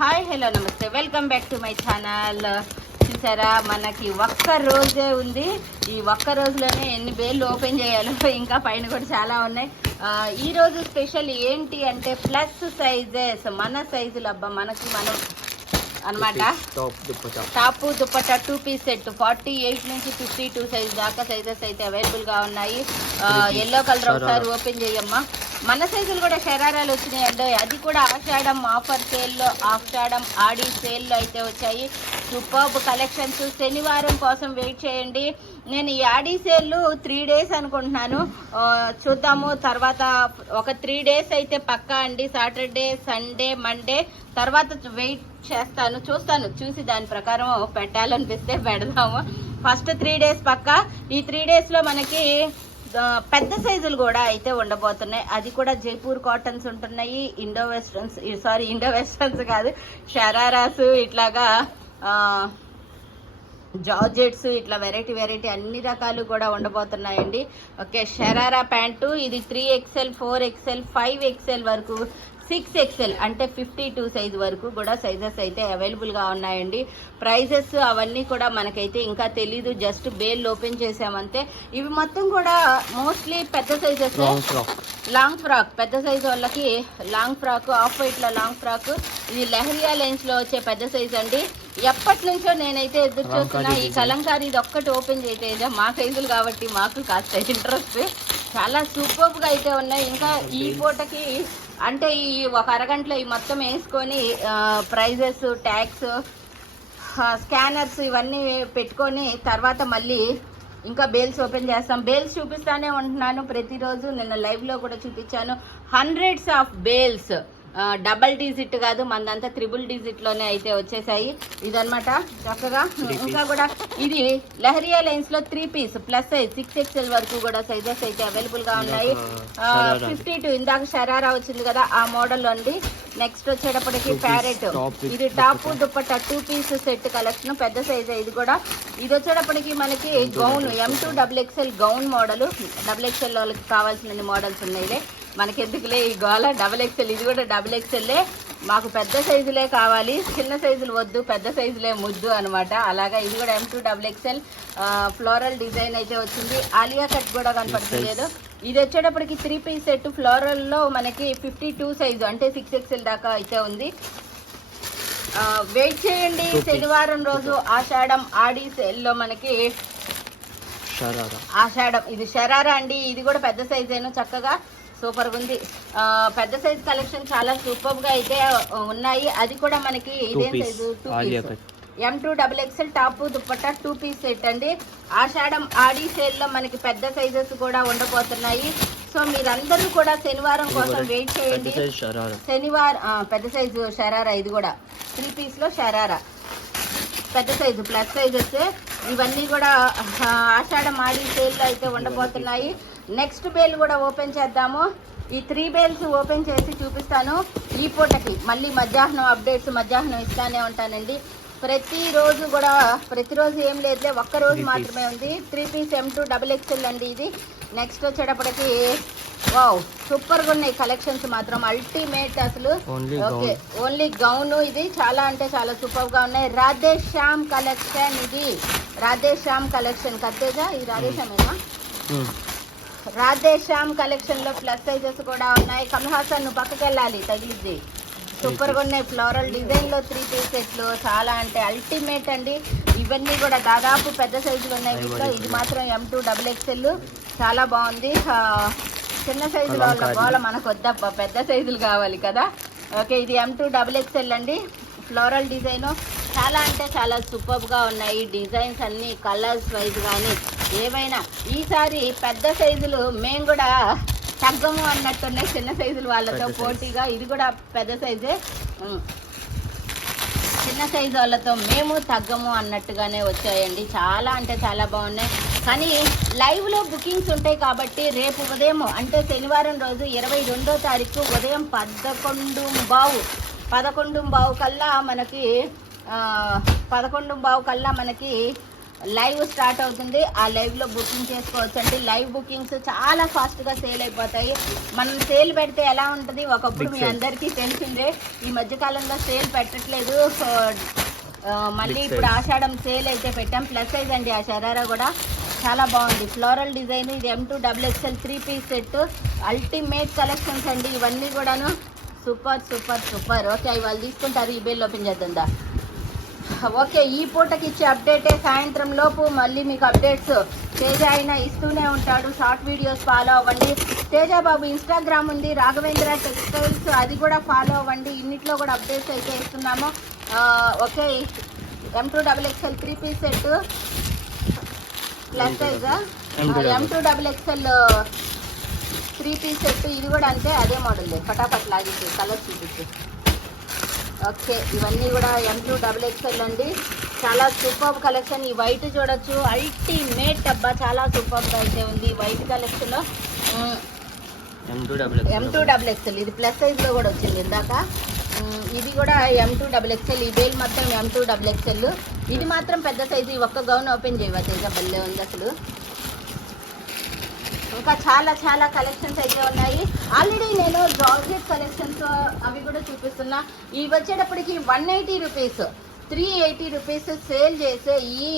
Hi hello నమస్తే, welcome back to my channel. చూసారా, మనకి ఒక్క రోజే ఉంది. ఈ ఒక్క రోజులోనే ఎన్ని బేళ్ళు ఓపెన్ చేయాలో ఇంకా పైన కూడా చాలా ఉన్నాయి. ఈ రోజు స్పెషల్ ఏంటి అంటే ప్లస్ సైజెస్, మన సైజులు అబ్బా మనకి మనం అనమాట. టాప్ దుపట్టా 2 పీస్ సెట్ 48 నుంచి 52 సైజ్ దాకా సైజెస్ అయితే అవైలబుల్ గా ఉన్నాయి. ఎల్లో కలర్ ఒకసారి ఓపెన్ చేయమ్మా. మన సైజులు కూడా షరారాలు వచ్చినాయండి. అది కూడా ఆషాఢం ఆఫర్ సేల్లో, ఆషాఢం ఆడి సేల్లో అయితే వచ్చాయి. Superb collections. శనివారం కోసం వెయిట్ చేయండి. నేను ఈ ఆడి సేల్ 3 డేస్ అనుకుంటున్నాను, చూద్దాము. తర్వాత ఒక 3 డేస్ అయితే పక్కా అండి. సాటర్డే, సండే, మండే తర్వాత వెయిట్ చేస్తాను, చూసి దాని ప్రకారం పెట్టాలనిపిస్తే పెడదాము. ఫస్ట్ 3 డేస్ పక్కా. ఈ 3 డేస్ లో మనకి పెద్ద సైజులు కూడా అయితే ఉండబోతున్నాయి. అది కూడా జైపూర్ కాటన్స్ ఉంటున్నాయి. ఇండో వెస్టర్న్స్ కాదు, షరారాస్, ఇట్లాగా జార్జెట్స్, ఇట్లా వెరైటీ అన్ని రకాలు కూడా ఉండబోతున్నాయండి. ఓకే, షరారా ప్యాంటు ఇది 3XL, 4XL, 5XL వరకు, 6XL అంటే 52 సైజ్ వరకు కూడా సైజెస్ అయితే అవైలబుల్ గా ఉన్నాయండి. ప్రైజెస్ అవన్నీ కూడా మనకైతే ఇంకా తెలీదు, జస్ట్ బేల్ ఓపెన్ చేసామంతే. ఇవి మొత్తం కూడా మోస్ట్లీ పెద్ద సైజెస్. లాంగ్ ఫ్రాక్, పెద్ద సైజ్ వాళ్ళకి లాంగ్ ఫ్రాక్, ఆఫ్ వైట్ లో లాంగ్ ఫ్రాక్. ఇది లెహరియా లైన్స్ లో వచ్చే పెద్ద సైజ్ అండి. ఎప్పటి నుంచో నేనైతే ఎదురు చూస్తున్నా ఈ కలంకారీ. ఇది ఒక్కటి ఓపెన్ చేస్తే మా సైజులు కాబట్టి మాకు కాస్త ఇంట్రెస్ట్. చాలా సూపర్ గా అయితే ఉన్నాయి. ఇంకా ఈ పూటకి అంటే ఈ ఒక అరగంటలో ఈ మొత్తం వేసుకొని ప్రైజెస్, ట్యాక్స్, స్కానర్స్ ఇవన్నీ పెట్టుకొని తర్వాత మళ్ళీ ఇంకా బేల్స్ ఓపెన్ చేస్తాం. బేల్స్ చూపిస్తానే ఉంటున్నాను ప్రతిరోజు. నిన్న లైవ్ లో కూడా చూపించాను. Hundreds of bales, double digit కాదు, మనదంతా 3 డిజిట్ లోనే అయితే వచ్చేసాయి. ఇదనమాట చక్కగా. ఇంకా కూడా ఇది లెహరియా లైన్స్ లో 3 పీస్ ప్లస్ సైజ్ 6XL వరకు కూడా సైజెస్ అయితే అవైలబుల్ గా ఉన్నాయి. 52 ఇందాక షరారా వచ్చింది కదా, ఆ మోడల్ అండి. నెక్స్ట్ వచ్చేటప్పటికి ప్యారెట్, ఇది top dupatta 2 piece set collection, పెద్ద సైజ్. ఇది కూడా ఇది వచ్చేటప్పటికి మనకి gown M2 XXL gown model. XXL వాళ్ళకి కావాల్సిన మోడల్స్ ఉన్నాయి. మనకి ఎందుకులే ఈ గోళ, XXL. ఇది కూడా XXL. మాకు పెద్ద సైజులే కావాలి, చిన్న సైజులు వద్దు, పెద్ద సైజులే ముద్దు అనమాట. అలాగా ఇది కూడా M2 XXL ఫ్లోరల్ డిజైన్ అయితే వచ్చింది. ఆలియా కట్ కూడా కనపడుతుంది లేదు. ఇది వచ్చేటప్పటికి 3 పీస్ సెట్ ఫ్లోరల్ లో మనకి 52 సైజు అంటే 6XL దాకా అయితే ఉంది. వెయిట్ చేయండి. శనివారం రోజు ఆషాఢం ఆడి సేల్ లో మనకి ఆషాఢం. ఇది షరారా అండి. ఇది కూడా పెద్ద సైజేను, చక్కగా సూపర్గా ఉంది. పెద్ద సైజ్ కలెక్షన్ చాలా సూపర్ గా అయితే ఉన్నాయి. అది కూడా మనకి ఇదే size 2 piece M2 XXL top dupatta 2 piece set అండి. ఆషాఢం ఆడి సేల్ లో మనకి పెద్ద సైజెస్ కూడా ఉండబోతున్నాయి. సో మీరందరూ కూడా శనివారం కోసం వెయిట్ చేయండి. శనివారం పెద్ద సైజు షరారా, ఇది కూడా 3 పీస్ లో షరారా పెద్ద సైజు ప్లస్ సైజెస్. ఇవన్నీ కూడా ఆషాఢం ఆడి సేల్ లో అయితే ఉండబోతున్నాయి. నెక్స్ట్ బేల్ కూడా ఓపెన్ చేద్దాము. ఈ 3 బేల్స్ ఓపెన్ చేసి చూపిస్తాను. ఈ పూటకి మళ్ళీ మధ్యాహ్నం అప్డేట్స్ మధ్యాహ్నం ఇస్తానే ఉంటానండి. ప్రతిరోజు ఏం లేదులే, ఒక్క రోజు మాత్రమే ఉంది. 3 పీస్ M2 XXL అండి ఇది. నెక్స్ట్ వచ్చేటప్పటికి వావ్ సూపర్గా ఉన్నాయి కలెక్షన్స్ మాత్రం అల్టిమేట్ అసలు. Okay, only gown. ఇది చాలా అంటే చాలా సూపర్ గా ఉన్నాయి. రాధే శ్యామ్ కలెక్షన్, ఇది రాధే శ్యామ్ కలెక్షన్. కత్తేజా ఇది రాధే శ్యామేనా? రాధే శ్యామ్ కలెక్షన్ లో ప్లస్ సైజెస్ కూడా ఉన్నాయి. కమల్ హాసన్ నువ్వు పక్కకి వెళ్ళాలి, తగిలిద్ది. సూపర్ గా ఉన్నాయి. ఫ్లోరల్ డిజైన్ లో 3 పీస్ సెట్లు చాలా అంటే అల్టిమేట్ అండి. ఇవన్నీ కూడా దాదాపు పెద్ద సైజులు ఉన్నాయి. ఇది మాత్రం M2 XXL చాలా బాగుంది. చిన్న సైజుల వాళ్ళ మనకు వద్దబ్బా, పెద్ద సైజులు కావాలి కదా. ఓకే, ఇది M2 XXL అండి. ఫ్లోరల్ డిజైన్ చాలా అంటే చాలా సూపర్ గా ఉన్నాయి. డిజైన్స్ అన్ని కలర్స్ వైజ్ కానీ ఏమైనా ఈసారి పెద్ద సైజులు మేము కూడా తగ్గము అన్నట్టున్నాయి చిన్న సైజులు వాళ్ళతో పోటీగా. ఇది కూడా పెద్ద సైజే, చిన్న సైజు వాళ్ళతో మేము తగ్గము అన్నట్టుగానే వచ్చాయండి. చాలా అంటే చాలా బాగున్నాయి. కానీ లైవ్ లో బుకింగ్స్ ఉంటాయి కాబట్టి రేపు ఉదయం అంటే శనివారం రోజు 22వ తారీఖు ఉదయం 11:15 కల్లా మనకి లైవ్ స్టార్ట్ అవుతుంది. ఆ లైవ్లో బుకింగ్ చేసుకోవచ్చండి. లైవ్ బుకింగ్స్ చాలా ఫాస్ట్గా సేల్ అయిపోతాయి. మనం సేల్ పెడితే ఎలా ఉంటుంది, ఒకప్పుడు మీ అందరికీ తెలిసిందే. ఈ మధ్యకాలంలో సేల్ పెట్టట్లేదు. మళ్ళీ ఇప్పుడు ఆషాఢం సేల్ అయితే పెట్టాం. ప్లస్ సైజ్ అండి ఆ శరారా కూడా చాలా బాగుంది. Floral design. ఇది M2 XXL 3 piece set. Ultimate collections అండి ఇవన్నీ కూడాను. Super super super. ఓకే, ఇవాళ తీసుకుంటారు. ఈ బేల్ ఓపెన్ చేద్దా. ఓకే, ఈ పూటకి ఇచ్చే అప్డేటే. సాయంత్రం లోపు మళ్ళీ మీకు అప్డేట్స్ తేజ అయినా ఇస్తూనే ఉంటాడు. షార్ట్ వీడియోస్ ఫాలో అవ్వండి. తేజ బాబు ఇన్స్టాగ్రామ్ ఉంది, రాఘవేంద్ర టెక్స్టైల్స్, అది కూడా ఫాలో అవ్వండి. ఇన్నిట్లో కూడా అప్డేట్స్ అయితే ఇస్తున్నాము. Okay, M2 XXL 3 piece set plus size. M2 XXL 3 piece set ఇది కూడా అంతే, అదే మోడల్. ఫటాఫట్ లాగితే కలర్ చూపించి. ఓకే, ఇవన్నీ కూడా M2 XXL అండి. చాలా సూపర్ కలెక్షన్. ఈ వైట్ చూడొచ్చు, అల్టిమేట్ అబ్బా, చాలా సూపర్గా అయితే ఉంది వైట్ కలెక్షన్. M2 XXL ఇది ప్లస్ సైజ్లో కూడా వచ్చింది ఇందాక. ఇది కూడా M2 XXL. ఈ బేల్ మొత్తం M2 XXL. ఇది మాత్రం పెద్ద సైజు. ఈ ఒక్క గౌన్ ఓపెన్ చేయవా తేజ, భలే ఉంది అసలు. ఇంకా చాలా చాలా కలెక్షన్స్ అయితే ఉన్నాయి. ఆల్రెడీ నేను జార్జెట్ కలెక్షన్స్ అవి కూడా చూపిస్తున్నా. ఇవి వచ్చేటప్పటికి 180 రూపీస్, 380 రూపీస్ సేల్ చేసే ఈ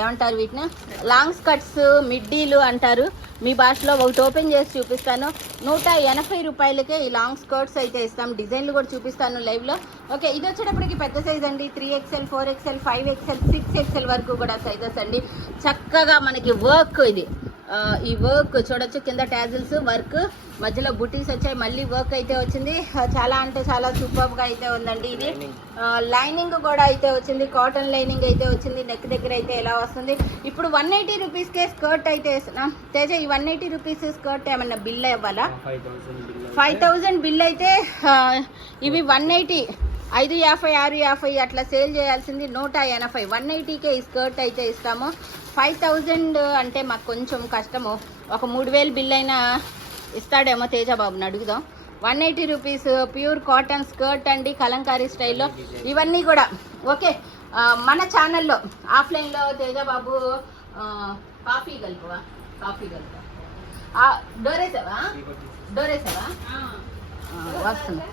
ఏమంటారు వీటిని, లాంగ్ స్కర్ట్స్, మిడ్డీలు అంటారు మీ భాషలో. ఒకటి ఓపెన్ చేసి చూపిస్తాను. 180 రూపాయలకే ఈ లాంగ్ స్కర్ట్స్ అయితే ఇస్తాం. డిజైన్లు కూడా చూపిస్తాను లైవ్లో. ఓకే, ఇది వచ్చేటప్పటికి పెద్ద సైజ్ అండి. 3XL, 4XL, 5XL, 6XL వరకు కూడా సైజెస్ అండి. చక్కగా మనకి వర్క్ ఇది. ఈ వర్క్ చూడొచ్చు, కింద ట్యాజిల్స్ వర్క్, మధ్యలో బుటీస్ వచ్చాయి, మళ్ళీ వర్క్ అయితే వచ్చింది. చాలా అంటే చాలా సూపర్గా అయితే ఉందండి. ఇది లైనింగ్ కూడా అయితే వచ్చింది, కాటన్ లైనింగ్ అయితే వచ్చింది. నెక్ దగ్గర అయితే ఎలా వస్తుంది. ఇప్పుడు 180 రూపీస్కే స్కర్ట్ అయితే ఇస్తున్నాం. తేజ, ఈ 180 రూపీస్ స్కర్ట్ ఏమన్నా బిల్ ఇవ్వాలా? 5000 బిల్ అయితే ఇవి 180, 550, 650 అట్లా సేల్ చేయాల్సింది 180. 180కే ఈ స్కర్ట్ అయితే ఇస్తాము. 5000 అంటే మాకు కొంచెం కష్టము. ఒక 3000 బిల్ అయినా ఇస్తాడేమో తేజ బాబుని అడుగుదాం. 180 రూపీస్ ప్యూర్ కాటన్ స్కర్ట్ అండి, కలంకారీ స్టైల్లో. ఇవన్నీ కూడా ఓకే. మన ఛానల్లో ఆఫ్లైన్లో తేజ బాబు కాఫీ కలుపువా, కాఫీ కలుపువా, డోరేసావా వస్తుంది,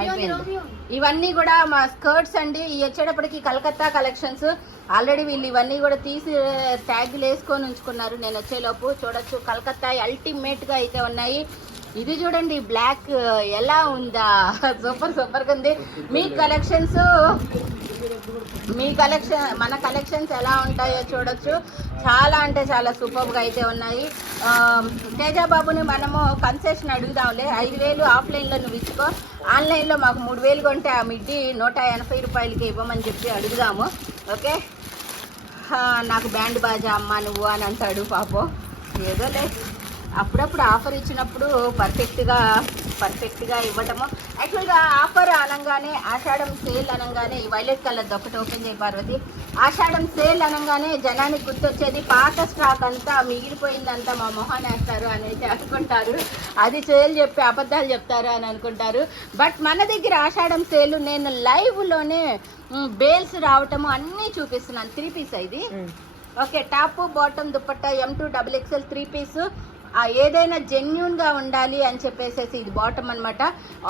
అయిపోయింది. ఇవన్నీ కూడా మా స్కర్ట్స్ అండి. ఇవి వచ్చేటప్పటికి కలకత్తా కలెక్షన్స్. ఆల్రెడీ వీళ్ళు ఇవన్నీ కూడా తీసి ట్యాగ్లు వేసుకొని ఉంచుకున్నారు. నేను వచ్చేలోపు చూడొచ్చు, కలకత్తా అల్టిమేట్గా అయితే ఉన్నాయి. ఇది చూడండి, బ్లాక్ ఎలా ఉందా, సూపర్ సూపర్గా ఉంది. మన కలెక్షన్స్ ఎలా ఉంటాయో చూడొచ్చు. చాలా అంటే చాలా సూపర్గా అయితే ఉన్నాయి. తేజాబాబుని మనము కన్సెషన్ అడుగుదాంలే. 5000 ఆఫ్లైన్లో నువ్వు ఇచ్చుకో, ఆన్లైన్లో మాకు 3000 కొంటే ఆ మిడ్డీ 180 రూపాయలకి ఇవ్వమని చెప్పి అడుగుదాము. ఓకే, నాకు బ్యాండ్ బాజా అమ్మ నువ్వు అని అంటాడు పాపం. ఏదో లే, అప్పుడప్పుడు ఆఫర్ ఇచ్చినప్పుడు పర్ఫెక్ట్గా ఇవ్వటము. యాక్చువల్గా ఆఫర్ అనగానే, ఆషాఢం సేల్ అనగానే, ఈ వైలెట్ కలర్ ఒకటి ఓపెన్ చేయి పార్వతి. ఆషాఢం సేల్ అనగానే జనానికి గుర్తొచ్చేది పాత స్టాక్ అంతా మిగిలిపోయిందంతా మా మొహాన్ని వేస్తారు అని అయితే అనుకుంటారు. అది సేల్ చెప్పి అబద్ధాలు చెప్తారు అని అనుకుంటారు. బట్ మన దగ్గర ఆషాఢం సేల్ నేను లైవ్లోనే బేల్స్ రావటము అన్నీ చూపిస్తున్నాను. 3 పీస్ ఇది. Okay, top bottom dupatta M2 XXL 3 piece. ఏదైనా జెన్యూన్గా ఉండాలి అని చెప్పేసి ఇది బాటమ్ అనమాట.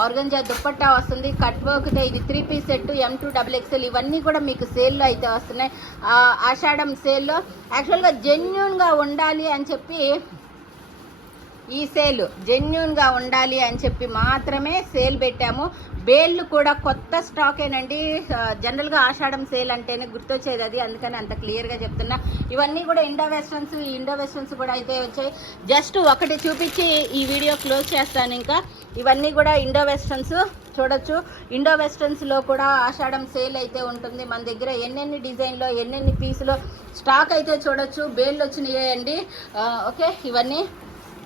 ఆర్గంజా దుప్పట్టా వస్తుంది, కట్ వర్క్తో. ఇది 3 పీస్ సెట్ M2 XXL. ఇవన్నీ కూడా మీకు సేల్లో అయితే వస్తున్నాయి. ఆషాఢం సేల్లో యాక్చువల్గా జెన్యూన్గా ఉండాలి అని చెప్పి ఈ సేల్ జెన్యూన్గా ఉండాలి అని చెప్పి మాత్రమే సేల్ పెట్టాము. బేళ్ళు కూడా కొత్త స్టాకేనండి. జనరల్గా ఆషాఢం సేల్ అంటేనే గుర్తొచ్చేది అది, అందుకని అంత క్లియర్గా చెప్తున్నా. ఇవన్నీ కూడా ఇండో వెస్ట్రన్స్ కూడా అయితే వచ్చాయి. జస్ట్ ఒకటి చూపించి ఈ వీడియో క్లోజ్ చేస్తాను. ఇంకా ఇవన్నీ కూడా ఇండో వెస్ట్రన్స్ చూడొచ్చు. ఇండో వెస్ట్రన్స్లో కూడా ఆషాఢం సేల్ అయితే ఉంటుంది. మన దగ్గర ఎన్నెన్ని డిజైన్లో ఎన్నెన్ని పీసులో స్టాక్ అయితే చూడొచ్చు. బేళ్ళు వచ్చినాయండి. ఓకే, ఇవన్నీ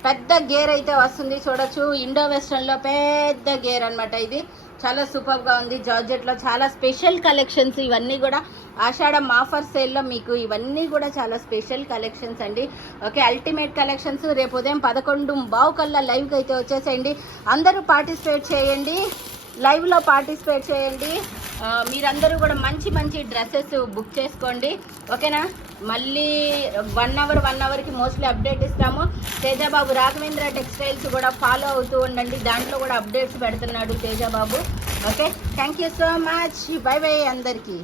పెద్ద గేర్ అయితే వస్తుంది చూడొచ్చు. ఇండో వెస్ట్రన్లో పెద్ద గేర్ అనమాట. ఇది చాలా సూపర్గా ఉంది. జార్జెట్లో చాలా స్పెషల్ కలెక్షన్స్. ఇవన్నీ కూడా ఆషాఢం ఆఫర్ సేల్లో మీకు ఇవన్నీ కూడా చాలా స్పెషల్ కలెక్షన్స్ అండి. Okay, ultimate collections. రేపు ఉదయం 11:15 కల్లా లైవ్కి అయితే వచ్చేసేయండి. అందరూ పార్టిసిపేట్ చేయండి. లైవ్లో పార్టిసిపేట్ చేయండి. మీరందరూ కూడా మంచి మంచి డ్రెస్సెస్ బుక్ చేసుకోండి, ఓకేనా. మళ్ళీ 1 అవర్కి మోస్ట్లీ అప్డేట్ ఇస్తాము. తేజబాబు రాఘవేంద్ర టెక్స్టైల్స్ కూడా ఫాలో అవుతూ ఉండండి, దాంట్లో కూడా అప్డేట్స్ పెడుతున్నాడు Tejababu. Okay, thank you so much. Bye bye అందరికీ.